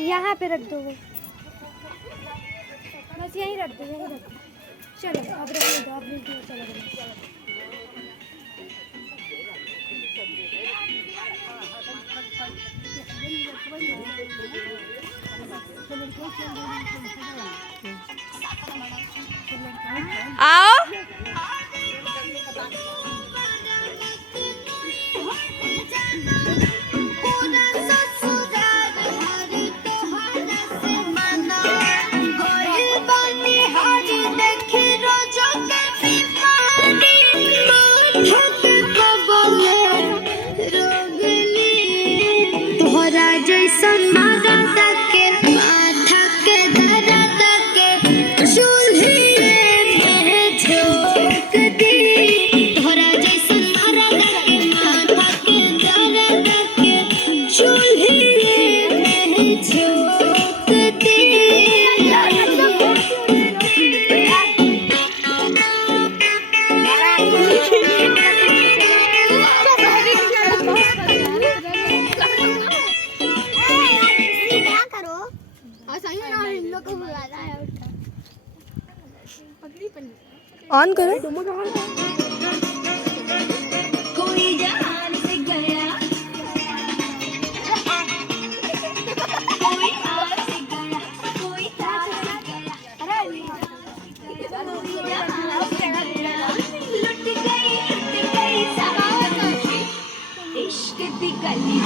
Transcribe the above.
यहाँ पे रख दो वो, बस यहीं रख दो, यहीं रख दो। चलो अब रहने दो, अब वीडियो चलो। आओ ऑन करो। कोई जहान से गया, कोई हार से गया, कोई तार से गया, कोई जहान से गया, लुट गई सारी इश्क दी गली